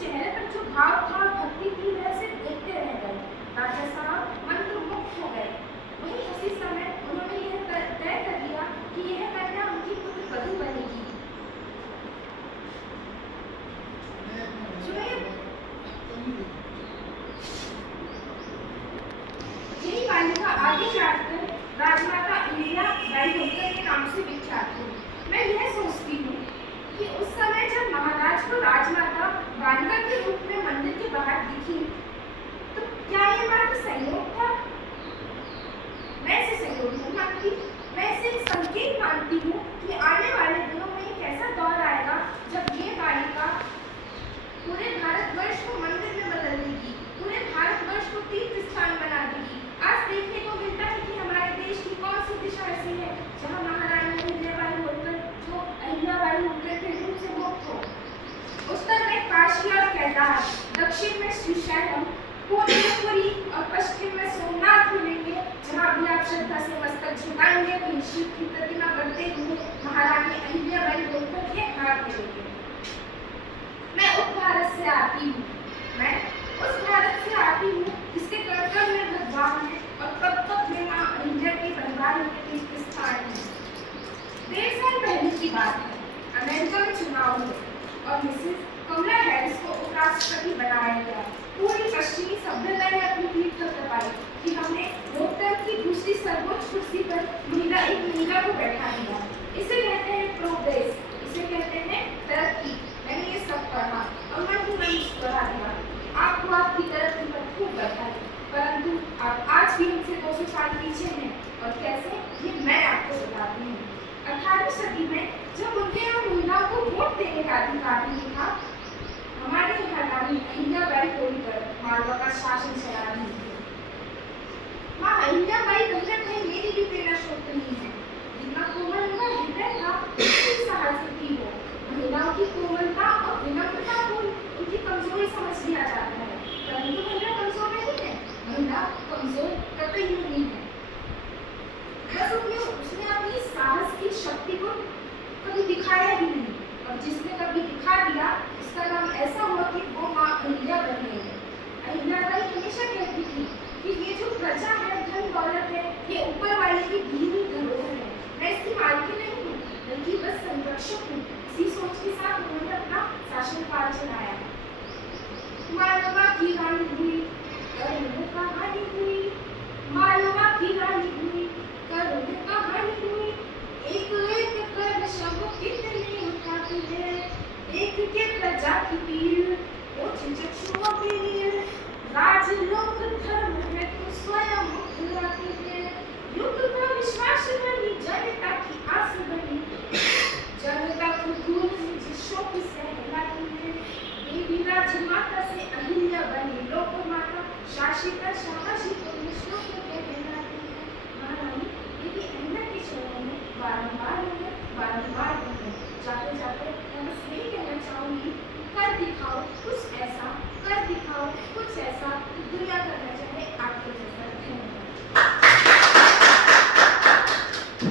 चेहरे पर जो भाव था भक्ति की वजह से देखते रह गए। राजा साहब मंत्रमुग्ध हो गए। वही उसी समय उन्होंने यह तय कर लिया कि यह कन्या उनकी पुत्र वधू बनेगी। यही बालिका आगे जाकर राजमाता अहिल्याबाई होलकर के नाम से विख्यात हुई। मैं यह सोचती हूँ कि उस समय जब महाराज को राजमाता बालिका के रूप में मंदिर के बाहर दिखी, तो क्या ये बात संयोग था? मैं इसे संयोग नहीं मानती। मैं इसे एक संकेत मानती हूँ कि आने वाले दिनों में एक ऐसा दौर आएगा जब ये बालिका पूरे भारतवर्ष को मंदिर में बदल देगी, पूरे भारतवर्ष को तीर्थ स्थान बना देगी। आज देखने को मिलता है कि हमारे देश की कौन सी दिशा ऐसी है जहाँ महारानी अहिल्याबाई होलकर के रूप से मुक्त हो। उत्तर में काशी और केदार, दक्षिण में श्रीशैलम, पूर्व में पुरी और पश्चिम में सोमनाथ मिलेंगे, जहाँ भी आप श्रद्धा से मस्तक झुकाएंगे वहीं शिव की प्रतिमा बढ़ते हुए महारानी अहिल्याबाई होलकर के हाथ मिलेंगे। मैं उस भारत से आती हूँ जिसके कर्तव्य में भगवान है और कब में माँ अहिल्या के परिवार में तीर्थ स्थान है। 1.5 साल पहले की बात है। अमेरिका में चुनाव हुए और मिसेस कमला हैरिस को उपराष्ट्रपति बनाया गया। पूरी पश्चिमी सभ्यता ने अपनी पीठ थपथपाई कि हमने लोकतंत्र की दूसरी सर्वोच्च कुर्सी पर एक महिला को बैठा दिया। इसे कहते हैं प्रोग्रेस, इसे कहते हैं तरक्की। मैंने ये सब पढ़ा और मन को नहीं सुधरा दिया। आपको आपकी तरक्की पर खूब बधाई, परंतु आप आज भी हमसे 200 साल पीछे हैं। और कैसे, ये मैं आपको बताती हूँ। 18वीं सदी में जब उनके यहाँ महिलाओं को वोट देने का अधिकार नहीं था, हमारे यहाँ रानी अहिल्याबाई होलकर मालवा का शासन चला रही थी। माँ अहिल्याबाई कहीं ना कहीं मेरी भी प्रेरणा स्रोत नहीं है। जितना कोमल उनका हृदय था, उतनी साहसी थी वो। महिलाओं की कोमलता और विनम्रता को उनकी कमजोरी समझ लिया जाता है, परंतु महिला कमजोर नहीं है। महिला कमजोर कतई नहीं है। बस उसने अपनी साहस की शक्ति को कभी दिखाया ही नहीं, और जिसने कभी दिखा दिया उसका नाम ऐसा हुआ कि वो माँ अहिल्या बन गई है। अहिल्याबाई हमेशा कहती थी कि ये जो प्रजा है, धन दौलत है, ये ऊपर वाले की दी हुई धरोहर है। मैं इसकी मालकिन नहीं हूँ, बल्कि बस संरक्षक हूँ। इसी सोच के साथ उन्होंने अपना शासनकाल चलाया। मालवा की रानी हुई, करुण कहानी हुई। मालवा की रानी हुई, करुण कहानी हुई। एक एक कर शब कितनी उठाती है, एक के प्रजा की पीर, वो चक्षुओं की नीर। राजलोक धर्म है तो स्वयं मुखलाती है, युग का विश्वास बनी, जनता की आस बनी। जनता को धूल शोक सहलाती है। देवी राजमाता से अहिल्या बनी लोक माता, शासिका साहसी को श्लोक कहलाती है। महारानी देवी अहिल्या के चरणों में बारंबार बने। जाते जाते मैं बस यही कहना चाहूंगी, कर दिखाओ कुछ ऐसा, कर दिखाओ कुछ ऐसा, दुनिया करना चाहे आपके जैसा। धन्यवाद।